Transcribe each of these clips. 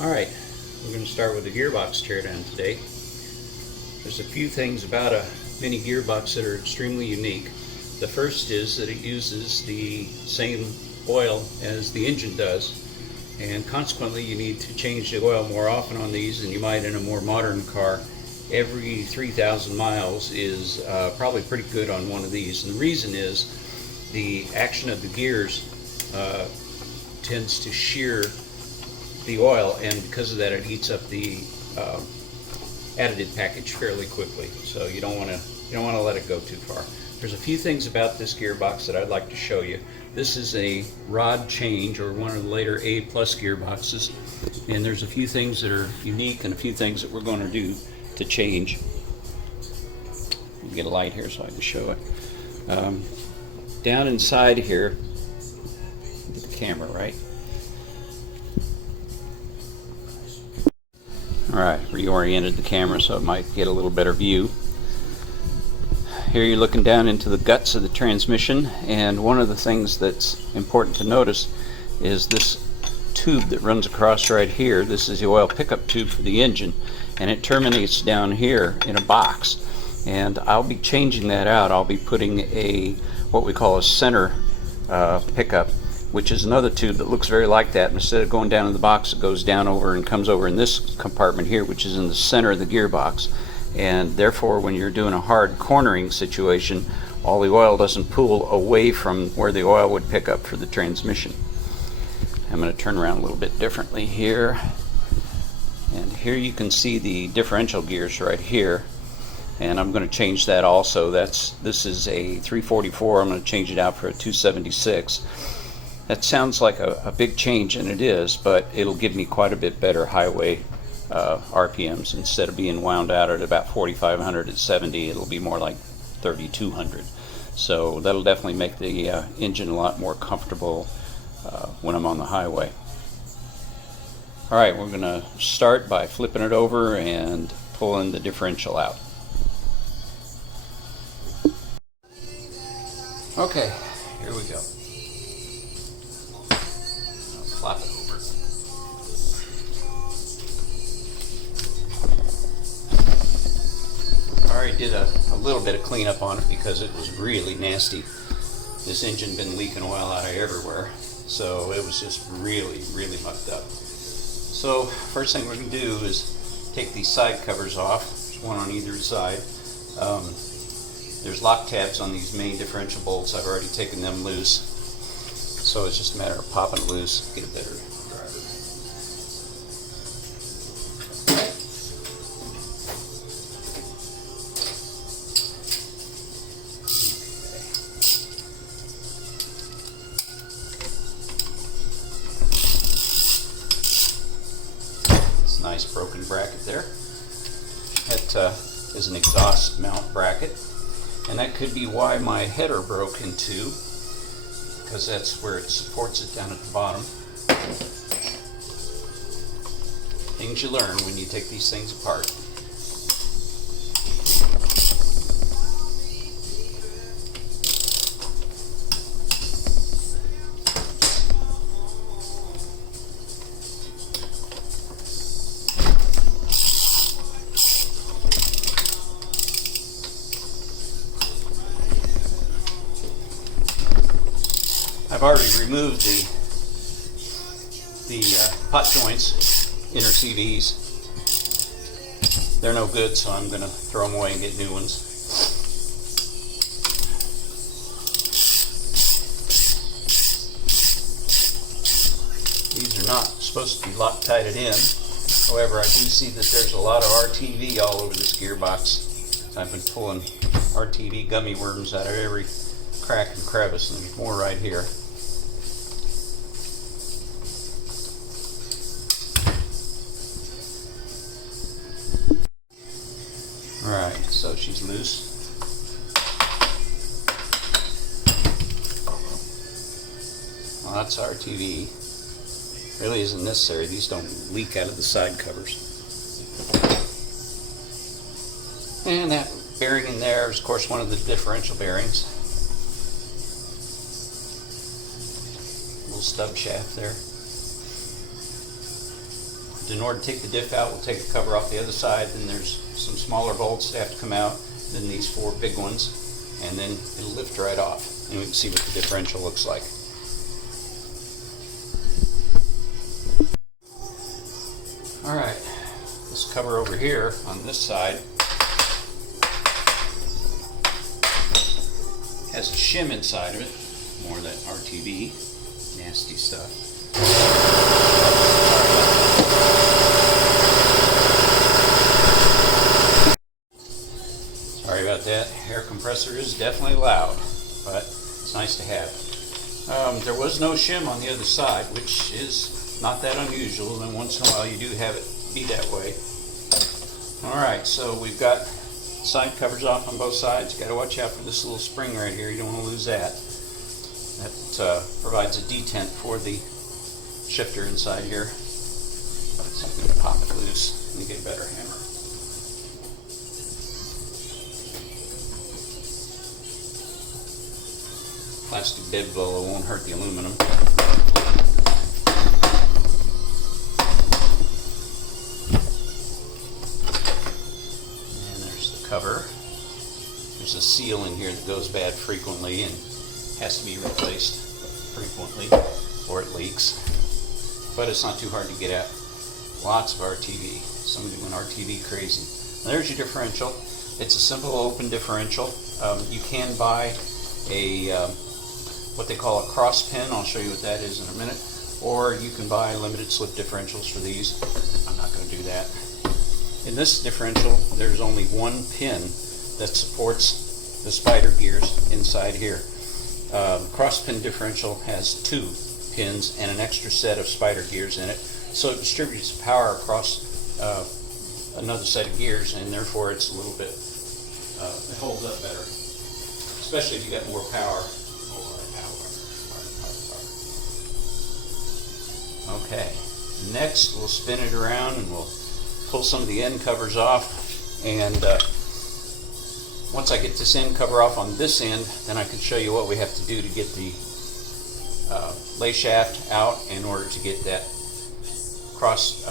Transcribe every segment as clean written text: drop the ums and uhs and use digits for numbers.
Alright, we're going to start with the gearbox teardown today. There's a few things about a mini gearbox that are extremely unique. The first is that it uses the same oil as the engine does, and consequently you need to change the oil more often on these than you might in a more modern car. Every 3,000 miles is probably pretty good on one of these, and the reason is the action of the gears tends to shear the oil, and because of that it eats up the additive package fairly quickly. So you don't want to let it go too far. There's a few things about this gearbox that I'd like to show you. This is a rod change, or one of the later A+ gearboxes, and there's a few things that are unique and a few things that we're going to do to change. Let me get a light here so I can show it. Down inside here, get the camera right. Alright, reoriented the camera so it might get a little better view. Here you're looking down into the guts of the transmission, and one of the things that's important to notice is this tube that runs across right here. This is the oil pickup tube for the engine, and it terminates down here in a box. And I'll be changing that out. I'll be putting what we call a center pickup, which is another tube that looks very like that. Instead of going down in the box, it goes down over and comes over in this compartment here, which is in the center of the gearbox. And therefore, when you're doing a hard cornering situation, all the oil doesn't pool away from where the oil would pick up for the transmission. I'm going to turn around a little bit differently here. And here you can see the differential gears right here. And I'm going to change that also. This is a 344. I'm going to change it out for a 276. That sounds like a big change, and it is, but it'll give me quite a bit better highway RPMs. Instead of being wound out at about 4,500 at 70, it'll be more like 3,200. So that'll definitely make the engine a lot more comfortable when I'm on the highway. Alright, we're going to start by flipping it over and pulling the differential out. Okay, here we go. Flop it over. I already did a little bit of cleanup on it because it was really nasty. This engine been leaking oil out of everywhere, so it was just really mucked up. So first thing we're going to do is take these side covers off. There's one on either side. There's lock tabs on these main differential bolts. I've already taken them loose. So it's just a matter of popping it loose, get a better driver. It's a nice broken bracket there. That is an exhaust mount bracket, and that could be why my header broke in two, because that's where it supports it down at the bottom. Things you learn when you take these things apart. I've already removed the pot joints, inner CVs. They're no good, so I'm going to throw them away and get new ones. These are not supposed to be Loctited in. However, I do see that there's a lot of RTV all over this gearbox. I've been pulling RTV gummy worms out of every crack and crevice, and there's more right here. Alright, so she's loose. Well, that's RTV. Really isn't necessary. These don't leak out of the side covers. And that bearing in there is, of course, one of the differential bearings. Little stub shaft there. In order to take the diff out, we'll take the cover off the other side, then there's some smaller bolts that have to come out, then these 4 big ones, and then it'll lift right off, and we can see what the differential looks like. Alright, this cover over here on this side has a shim inside of it, more of that RTV, nasty stuff. Sorry about that. Air compressor is definitely loud, but it's nice to have. There was no shim on the other side, which is not that unusual, and once in a while you do have it be that way. Alright, so we've got side covers off on both sides. You got to watch out for this little spring right here. You don't want to lose that. That provides a detent for the shifter inside here. So I'm going to pop it loose and get a better hammer. Plastic bed blower won't hurt the aluminum. And there's the cover. There's a seal in here that goes bad frequently and has to be replaced frequently or it leaks. But it's not too hard to get at. Lots of RTV. Somebody went RTV crazy. Now there's your differential. It's a simple open differential. You can buy a what they call a cross pin. I'll show you what that is in a minute. Or you can buy limited slip differentials for these. I'm not going to do that. In this differential, there's only one pin that supports the spider gears inside here. Cross pin differential has 2 pins and an extra set of spider gears in it, so it distributes power across another set of gears, and therefore it's a little bit, it holds up better, especially if you got more power. Okay, next we'll spin it around and we'll pull some of the end covers off, and once I get this end cover off on this end, then I can show you what we have to do to get the lay shaft out in order to get that cross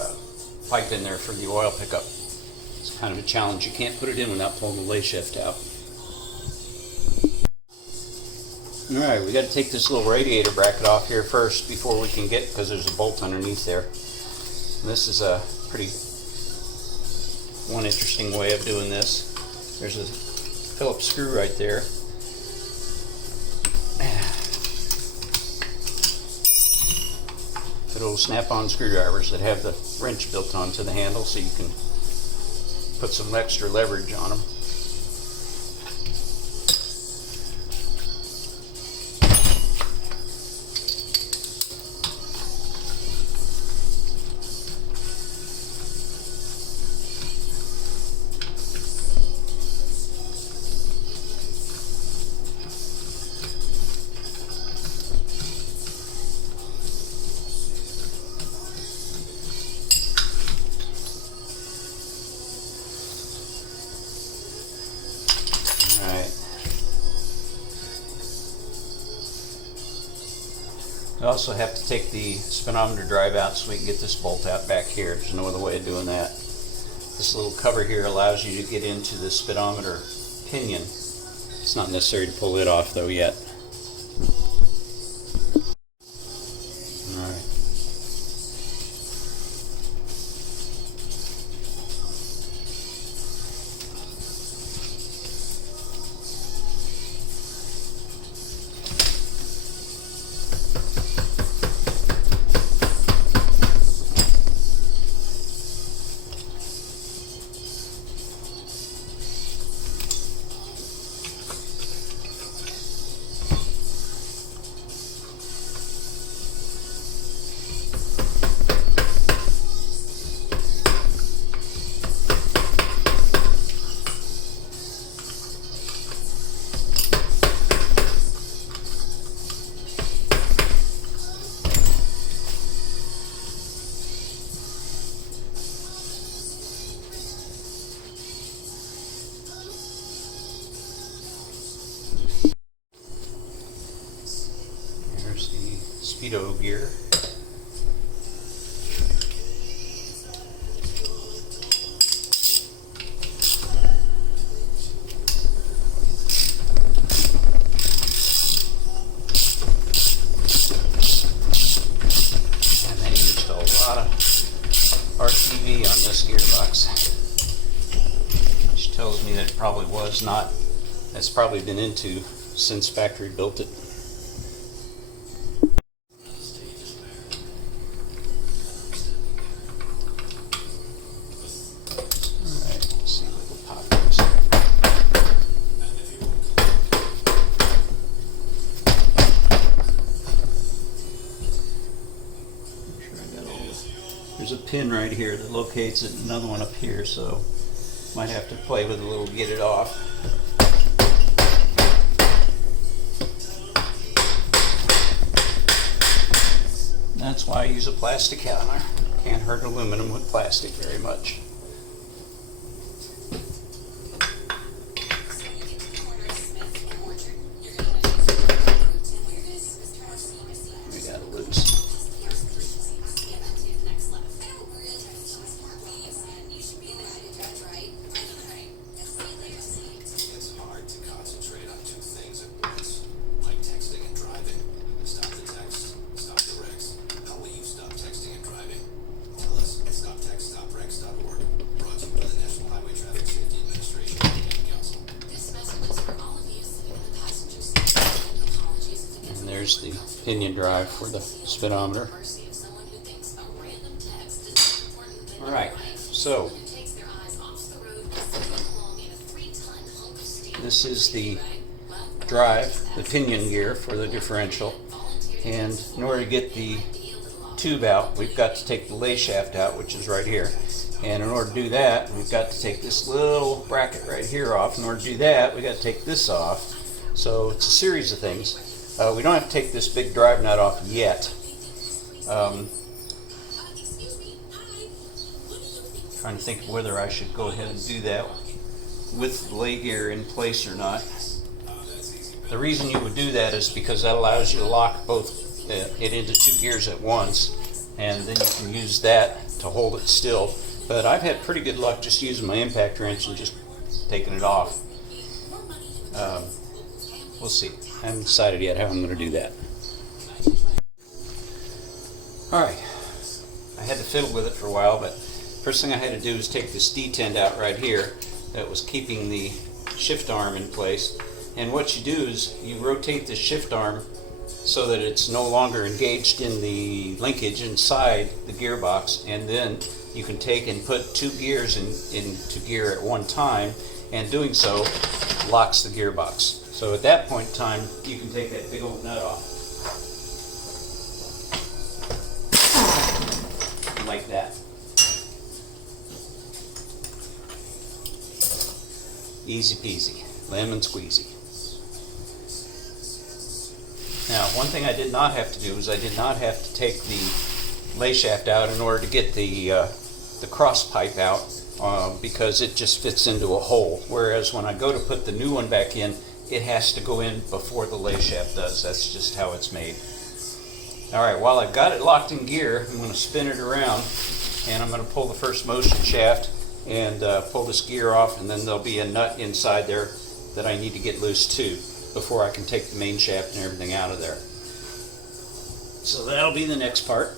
pipe in there for the oil pickup. It's kind of a challenge. You can't put it in without pulling the lay shaft out. Alright, we got to take this little radiator bracket off here first before we can get, because there's a bolt underneath there. And this is a one interesting way of doing this. There's a Phillips screw right there. The little snap-on screwdrivers that have the wrench built onto the handle, so you can put some extra leverage on them. We also have to take the speedometer drive out so we can get this bolt out back here. There's no other way of doing that. This little cover here allows you to get into the speedometer pinion. It's not necessary to pull it off though yet. Alright. Speedo gear. this gearbox, which tells me that it probably was not. It's probably been into since factory built it. Alright, let's see what will pop this. There's a pin right here that locates it, and another one up here, so might have to play with it a little to get it off. That's why I use a plastic counter. Can't hurt aluminum with plastic very much. We got it loose. There's the pinion drive for the speedometer. Alright, so this is the drive, the pinion gear for the differential, and in order to get the tube out, we've got to take the lay shaft out, which is right here. And in order to do that, we've got to take this little bracket right here off. In order to do that, we've got to take this off. So it's a series of things. We don't have to take this big drive nut off yet. Trying to think of whether I should go ahead and do that with the lay gear in place or not. The reason you would do that is because that allows you to lock both it into two gears at once, and then you can use that to hold it still. But I've had pretty good luck just using my impact wrench and just taking it off. We'll see. I haven't decided yet how I'm going to do that. Alright, I had to fiddle with it for a while, but first thing I had to do is take this detent out right here that was keeping the shift arm in place. And what you do is you rotate the shift arm so that it's no longer engaged in the linkage inside the gearbox, and then you can take and put two gears into gear at one time, and doing so locks the gearbox. So at that point in time, you can take that big old nut off. Like that. Easy peasy, lemon squeezy. Now, one thing I did not have to do is I did not have to take the lay shaft out in order to get the cross pipe out, because it just fits into a hole. Whereas when I go to put the new one back in, it has to go in before the lay shaft does. That's just how it's made. Alright, while I've got it locked in gear, I'm going to spin it around, and I'm going to pull the first motion shaft and pull this gear off, and then there'll be a nut inside there that I need to get loose too before I can take the main shaft and everything out of there. So that'll be the next part.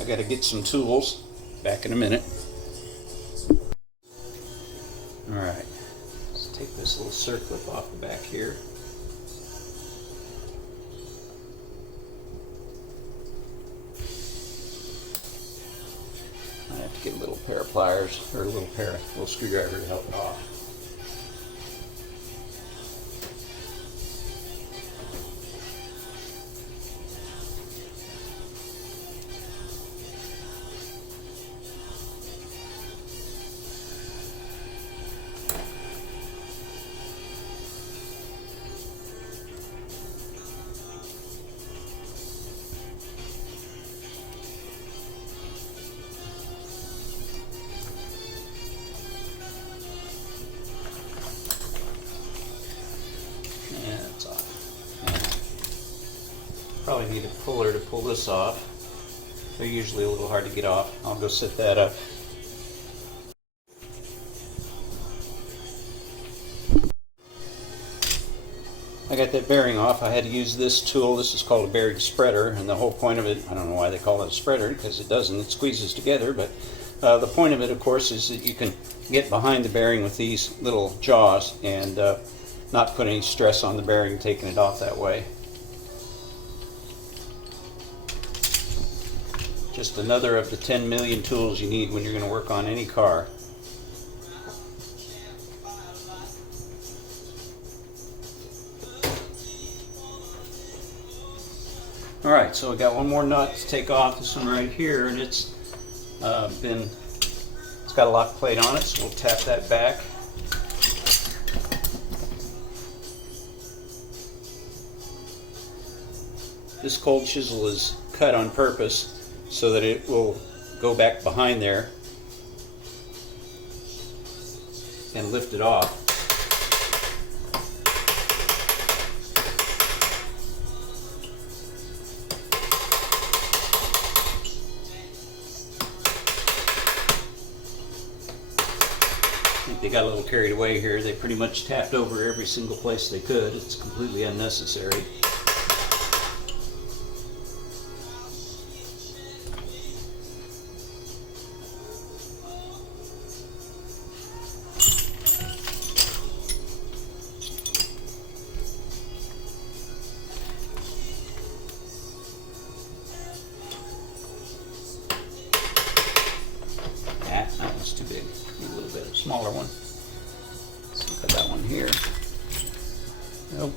I got to get some tools. Back in a minute. Alright, let's take this little circlip off the back here. I have to get a little pair of pliers, or a little screwdriver to help it off. Probably need a puller to pull this off. They're usually a little hard to get off. I'll go set that up. I got that bearing off. I had to use this tool. This is called a bearing spreader, and the whole point of it, I don't know why they call it a spreader, because it doesn't. It squeezes together, but The point of it, of course, is that you can get behind the bearing with these little jaws and not put any stress on the bearing taking it off that way. Just another of the 10 million tools you need when you're going to work on any car. Alright, so we got one more nut to take off, this one right here, and it's got a lock plate on it, so we'll tap that back. This cold chisel is cut on purpose so that it will go back behind there and lift it off. They got a little carried away here. They pretty much tapped over every single place they could. It's completely unnecessary. That one's too big. Need a little bit of a smaller one. Let's look at that one here. Nope.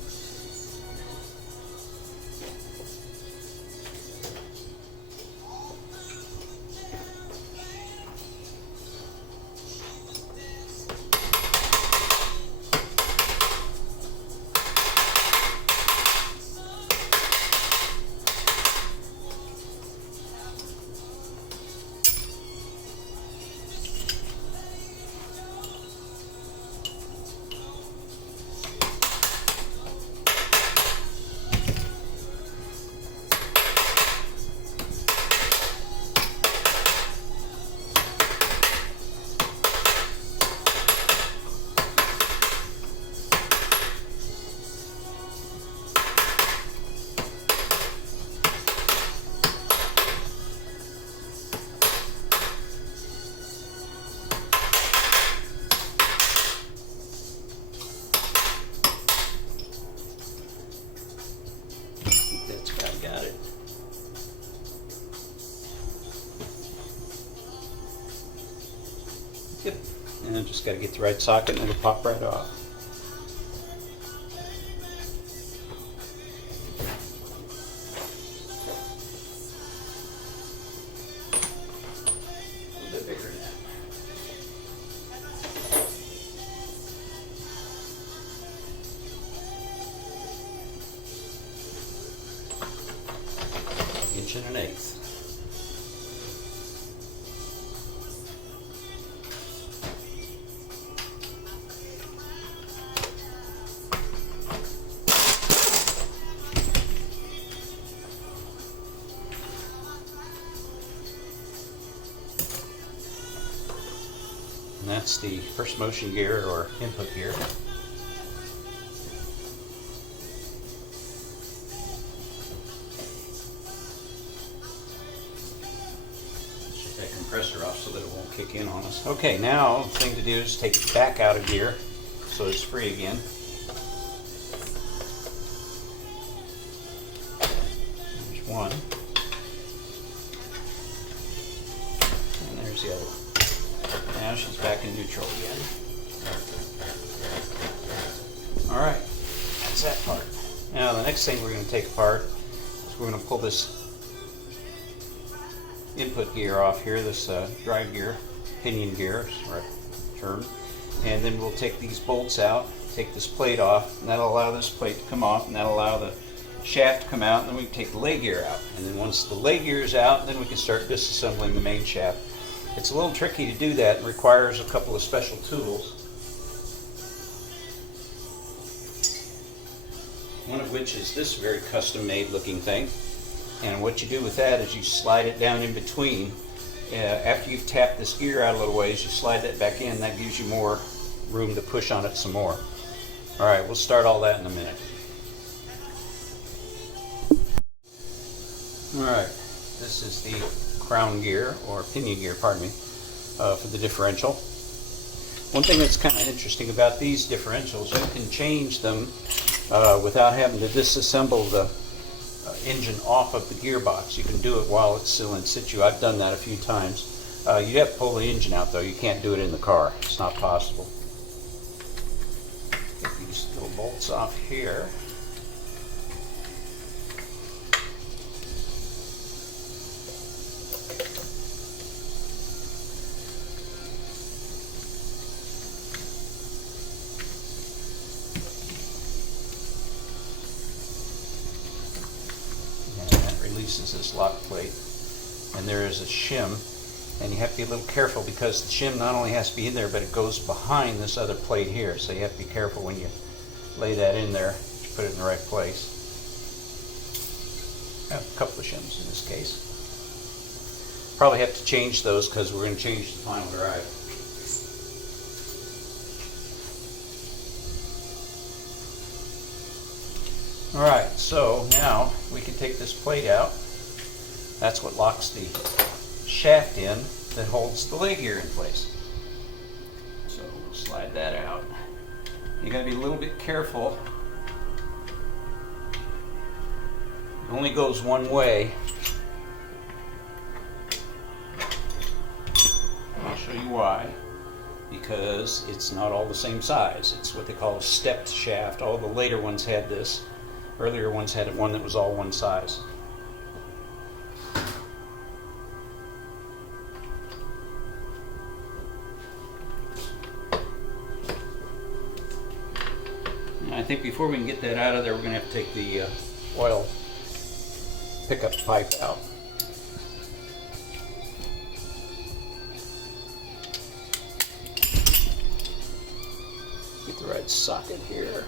Got it. Yep. And I just got to get the right socket and it'll pop right off. A little bit bigger than that. Inch and an eighth. And that's the first motion gear or input gear. Compressor off so that it won't kick in on us. Okay, now the thing to do is take it back out of gear so it's free again. There's one. And there's the other one. Now she's back in neutral again. Alright, that's that part. Now the next thing we're going to take apart is we're going to pull this input gear off here, this drive gear, pinion gear, right term, and then we'll take these bolts out, take this plate off, and that'll allow this plate to come off, and that'll allow the shaft to come out, and then we can take the leg gear out. And then once the leg gear is out, then we can start disassembling the main shaft. It's a little tricky to do that and requires a couple of special tools. One of which is this very custom-made looking thing. And what you do with that is you slide it down in between. After you've tapped this gear out a little ways, you slide that back in. That gives you more room to push on it some more. Alright, we'll start all that in a minute. Alright, this is the crown gear, or pinion gear, pardon me. for the differential. One thing that's kind of interesting about these differentials, you can change them without having to disassemble the engine off of the gearbox. You can do it while it's still in situ. I've done that a few times. You have to pull the engine out though. You can't do it in the car. It's not possible. Get these little bolts off here. Releases this lock plate, and there is a shim, and you have to be a little careful because the shim not only has to be in there, but it goes behind this other plate here, so you have to be careful when you lay that in there to put it in the right place. I have a couple of shims in this case. Probably have to change those because we're going to change the final drive. Alright, so now we can take this plate out. That's what locks the shaft in that holds the leg gear in place. So we'll slide that out. You got to be a little bit careful. It only goes one way. I'll show you why. Because it's not all the same size. It's what they call a stepped shaft. All the later ones had this. Earlier ones had one that was all one size. And I think before we can get that out of there, we're going to have to take the oil pickup pipe out. Get the right socket here.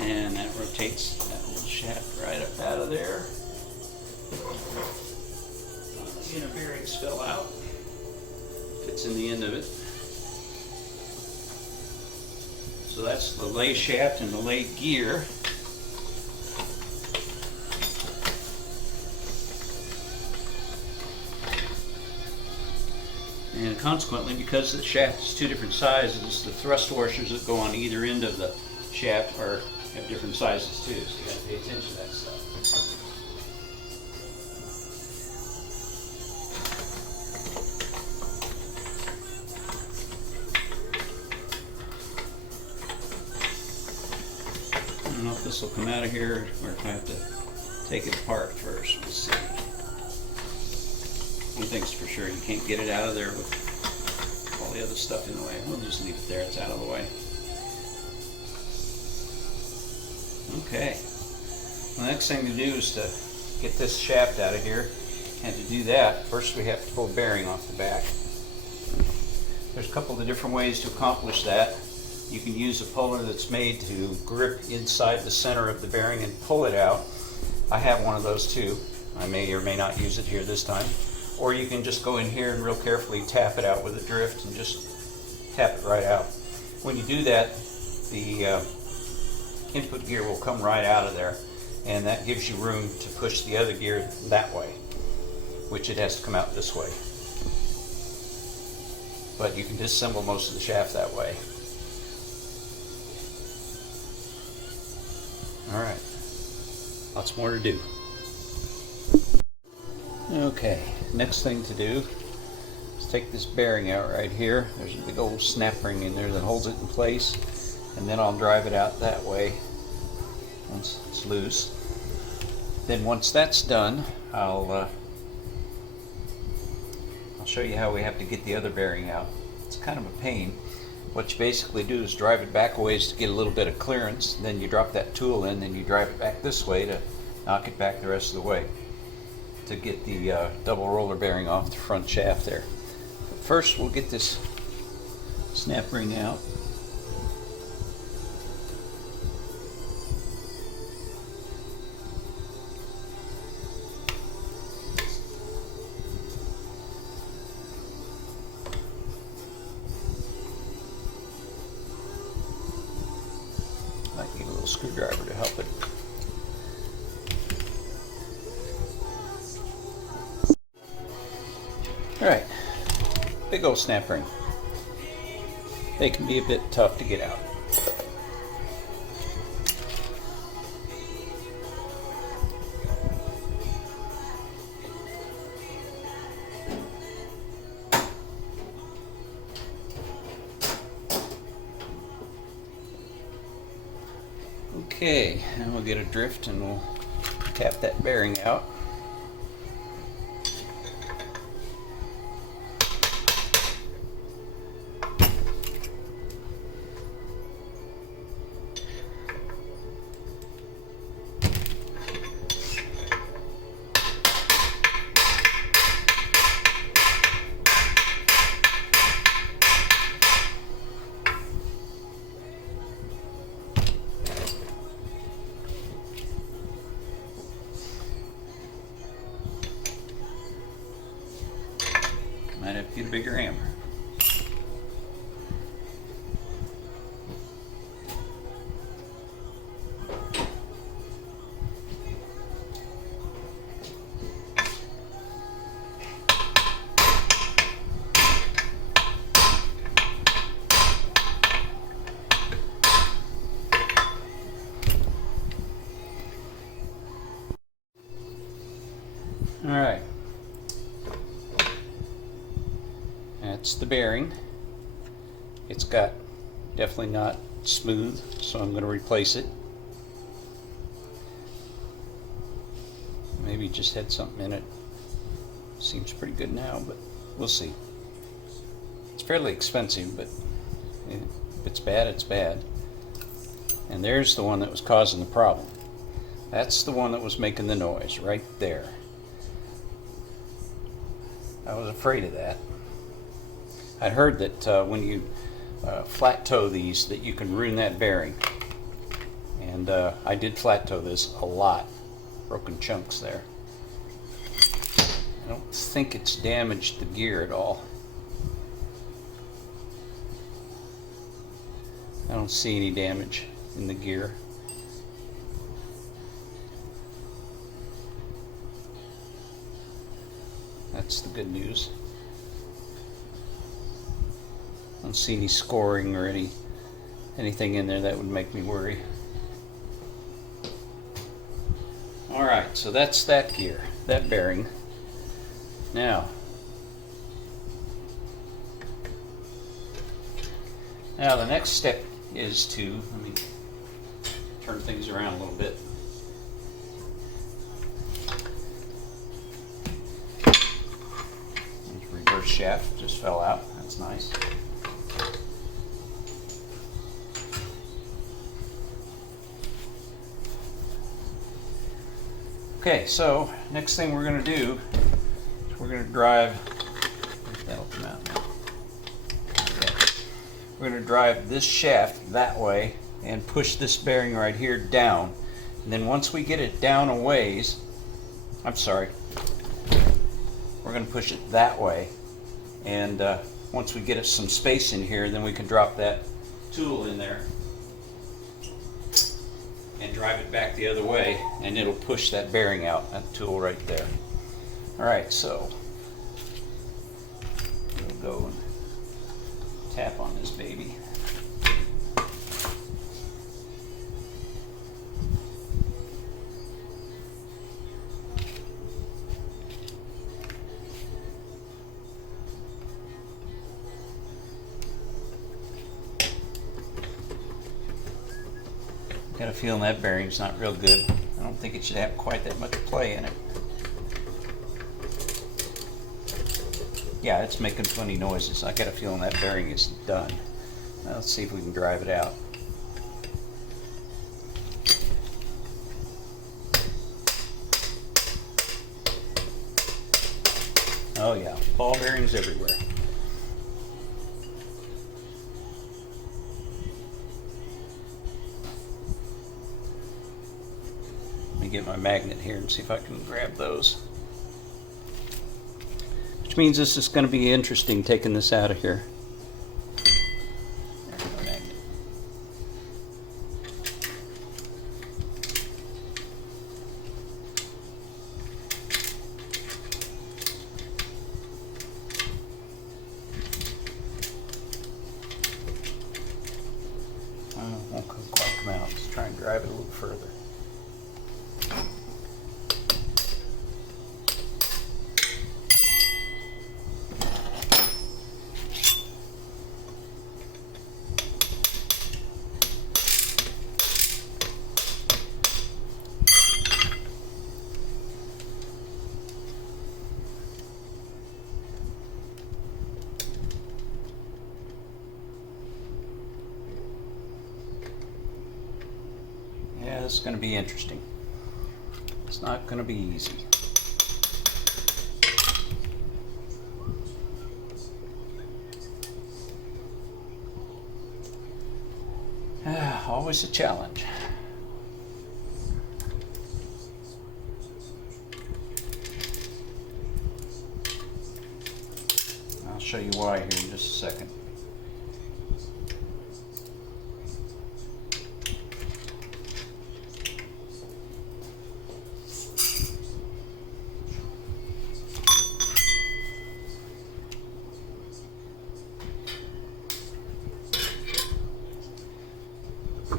And that rotates that little shaft right up out of there. The inner bearings fell out. Fits in the end of it. So that's the lay shaft and the lay gear. And consequently, because the shaft is two different sizes, the thrust washers that go on either end of the shaft have different sizes too, so you got to pay attention to that stuff. I don't know if this will come out of here or if I have to take it apart first. We'll see. One thing's for sure, you can't get it out of there with all the other stuff in the way. We'll just leave it there, it's out of the way. Okay, the next thing to do is to get this shaft out of here, and to do that, first we have to pull a bearing off the back. There's a couple of different ways to accomplish that. You can use a puller that's made to grip inside the center of the bearing and pull it out. I have one of those too. I may or may not use it here this time. Or you can just go in here and real carefully tap it out with a drift and just tap it right out. When you do that, the input gear will come right out of there, and that gives you room to push the other gear that way, which it has to come out this way. But you can disassemble most of the shaft that way. Alright, lots more to do. Okay, next thing to do is take this bearing out right here. There's a big old snap ring in there that holds it in place. and then I'll drive it out that way once it's loose. Then once that's done, I'll show you how we have to get the other bearing out. It's kind of a pain. What you basically do is drive it back a ways to get a little bit of clearance, then you drop that tool in, then you drive it back this way to knock it back the rest of the way to get the double roller bearing off the front shaft there. But first we'll get this snap ring out. Might need a little screwdriver to help it. Alright, big old snap ring. They can be a bit tough to get out. Okay, and we'll get a drift and we'll tap that bearing out. Might have to get a bigger hammer. All right. That's the bearing. It's got definitely not smooth, so I'm going to replace it. Maybe just had something in it. Seems pretty good now, but we'll see. It's fairly expensive, but if it's bad, it's bad. And there's the one that was causing the problem. That's the one that was making the noise right there. I was afraid of that. I'd heard that when you flat toe these, that you can ruin that bearing. And I did flat toe this a lot. Broken chunks there. I don't think it's damaged the gear at all. I don't see any damage in the gear. That's the good news. I don't see any scoring or anything in there that would make me worry. Alright, so that's that gear, that bearing. Now the next step is to, let me turn things around a little bit. Reverse shaft just fell out, that's nice. Okay, so next thing we're going to do is we're going to drive, that'll come out now. Yeah. We're going to drive this shaft that way and push this bearing right here down. And then once we get it down a ways, we're going to push it that way. And once we get some space in here, then we can drop that tool in there and drive it back the other way, and it'll push that bearing out, that tool right there. Alright, so we'll go and tap on this baby. Got a feeling that bearing's not real good. I don't think it should have quite that much play in it. Yeah, it's making funny noises. I got a feeling that bearing is done. Now let's see if we can drive it out. Oh yeah, ball bearings everywhere. Let me get my magnet here and see if I can grab those. Which means this is going to be interesting taking this out of here. There's my magnet. Won't quite come out. Let's try and drive it a little further. Yeah, this is going to be interesting. It's not going to be easy. Always a challenge. I'll show you why here in just a second.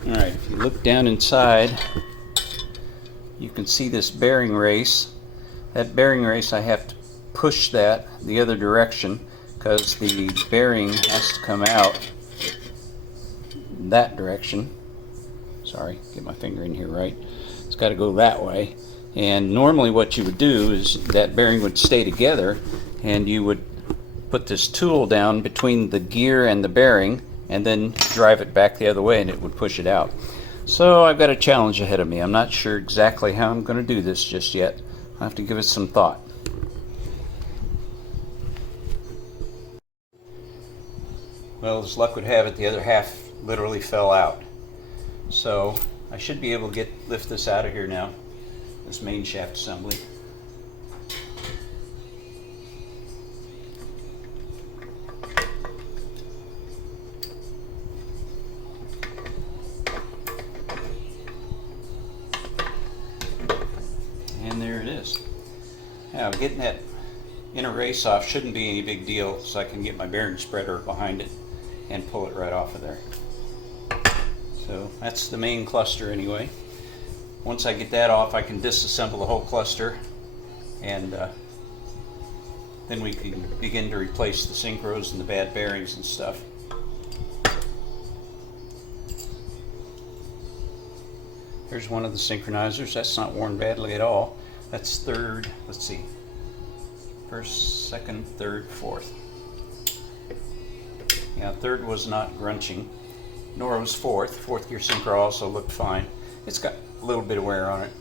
Alright, if you look down inside, you can see this bearing race. That bearing race, I have to push that the other direction because the bearing has to come out that direction. Sorry, get my finger in here right. It's got to go that way. And normally what you would do is that bearing would stay together and you would put this tool down between the gear and the bearing and then drive it back the other way and it would push it out. So I've got a challenge ahead of me. I'm not sure exactly how I'm going to do this just yet. I'll have to give it some thought. Well, as luck would have it, the other half literally fell out. So I should be able to lift this out of here now, this main shaft assembly. And there it is. Now, getting that inner race off shouldn't be any big deal, so I can get my bearing spreader behind it and pull it right off of there. So that's the main cluster anyway. Once I get that off, I can disassemble the whole cluster, and then we can begin to replace the synchros and the bad bearings and stuff. Here's one of the synchronizers. That's not worn badly at all. That's third, let's see, first, second, third, fourth. Yeah, third was not grunching, nor was fourth. Fourth gear synchro also looked fine. It's got a little bit of wear on it.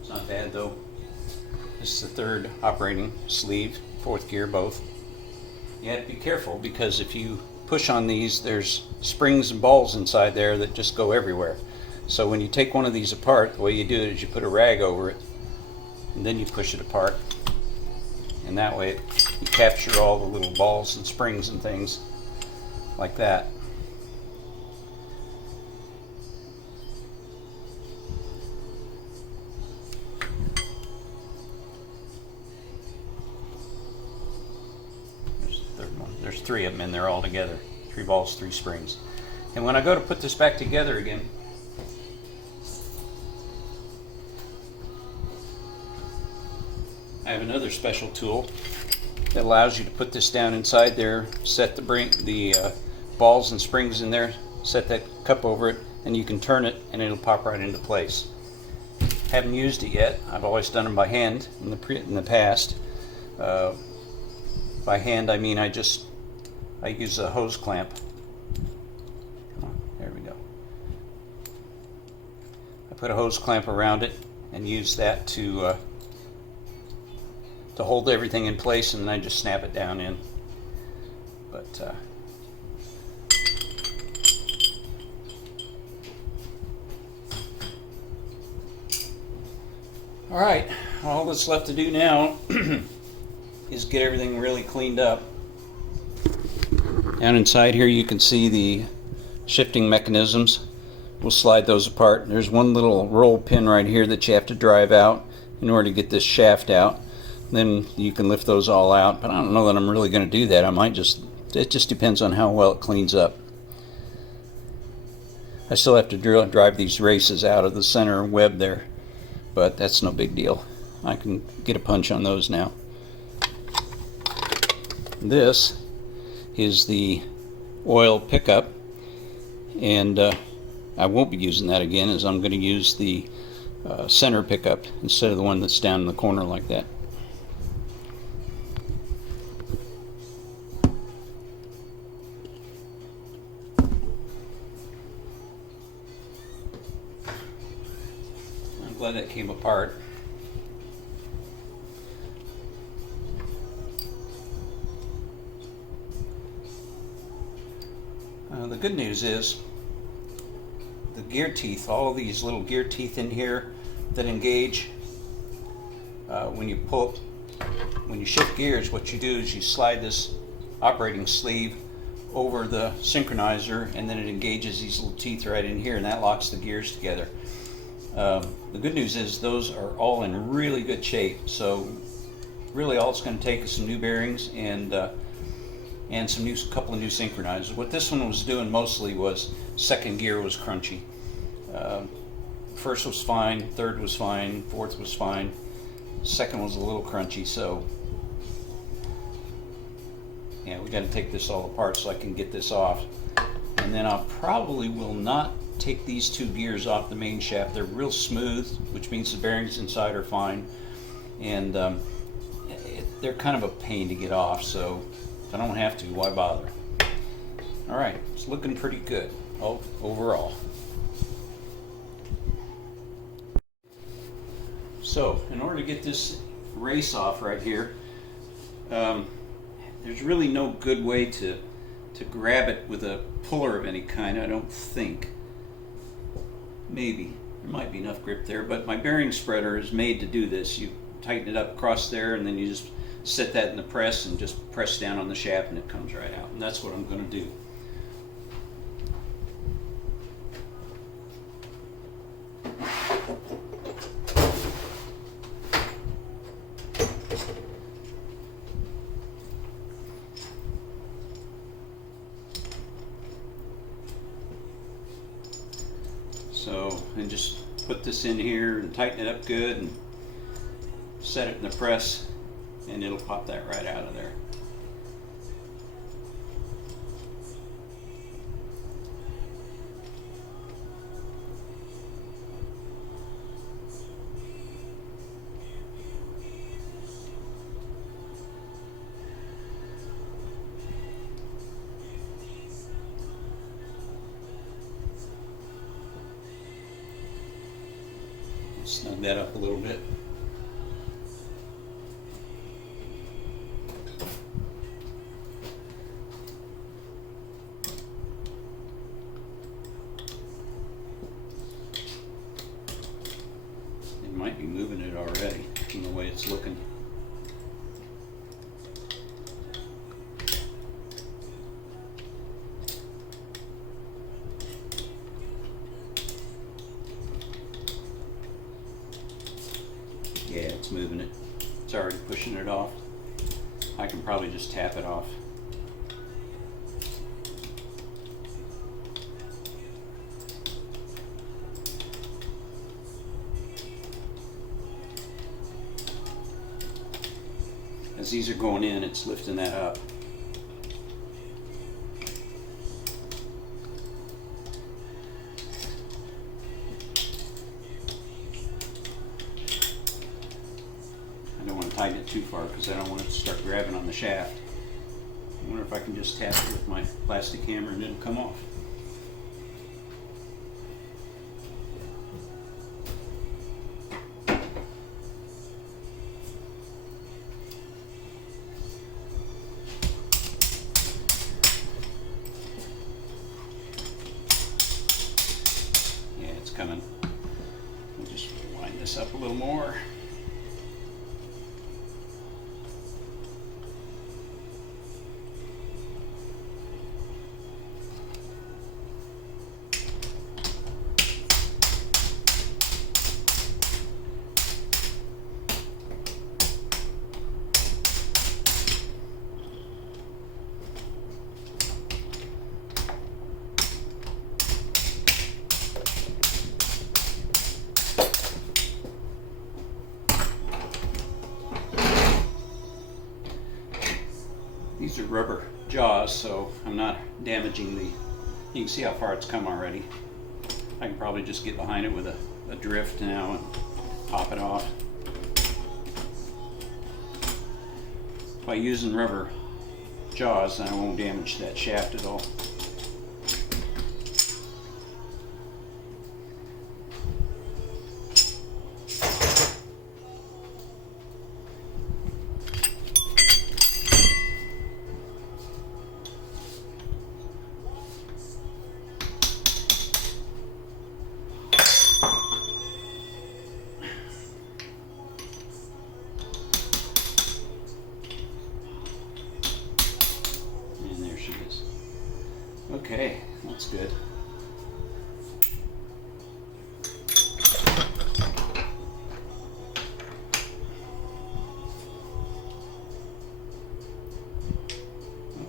It's not bad though. This is the third operating sleeve, fourth gear both. You have to be careful because if you push on these, there's springs and balls inside there that just go everywhere. So when you take one of these apart, the way you do it is you put a rag over it and then you push it apart. And that way you capture all the little balls and springs and things like that. There's the third one. There's three of them in there all together. 3 balls, 3 springs. And when I go to put this back together again, I have another special tool that allows you to put this down inside there, set the balls and springs in there, set that cup over it, and you can turn it and it'll pop right into place. Haven't used it yet. I've always done them by hand in the past. By hand I mean I use a hose clamp. Come on, there we go. I put a hose clamp around it and use that to hold everything in place, and then I just snap it down in. But all right, all that's left to do now is get everything really cleaned up. Down inside here you can see the shifting mechanisms. We'll slide those apart. There's one little roll pin right here that you have to drive out in order to get this shaft out. Then you can lift those all out, but I don't know that I'm really going to do that. It just depends on how well it cleans up. I still have to drive these races out of the center web there, but that's no big deal. I can get a punch on those now. This is the oil pickup, and I won't be using that again, as I'm going to use the center pickup instead of the one that's down in the corner like that. I'm glad that came apart. The good news is the gear teeth, all of these little gear teeth in here that engage when you shift gears, what you do is you slide this operating sleeve over the synchronizer, and then it engages these little teeth right in here, and that locks the gears together. The good news is those are all in really good shape, so really all it's going to take is some new bearings and some couple of new synchronizers. What this one was doing mostly was second gear was crunchy. First was fine, third was fine, fourth was fine, second was a little crunchy, so yeah, we got to take this all apart so I can get this off. And then I probably will not take these two gears off the main shaft. They're real smooth, which means the bearings inside are fine, and they're kind of a pain to get off, so if I don't have to, why bother? Alright, it's looking pretty good overall. So, in order to get this race off right here, there's really no good way to grab it with a puller of any kind, I don't think. Maybe. There might be enough grip there, but my bearing spreader is made to do this. You tighten it up across there, and then you just set that in the press and just press down on the shaft, and it comes right out. And that's what I'm going to do. So, and just put this in here and tighten it up good and set it in the press, and it'll pop that right out of there. Snug that up a little bit. It might be moving it already from the way it's looking. Yeah, it's moving it. It's already pushing it off. I can probably just tap it off. As these are going in, it's lifting that up. too far because I don't want it to start grabbing on the shaft. I wonder if I can just tap it with my plastic hammer and it'll come off. Yeah, it's coming. We'll just wind this up a little more. These are rubber jaws, so I'm not damaging the... You can see how far it's come already. I can probably just get behind it with a drift now and pop it off. By using rubber jaws, I won't damage that shaft at all. Okay, that's good.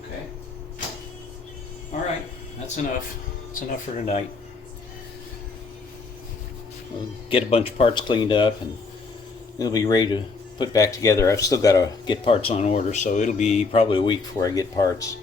Okay. All right, that's enough. That's enough for tonight. We'll get a bunch of parts cleaned up and it'll be ready to put back together. I've still got to get parts on order, so it'll be probably a week before I get parts.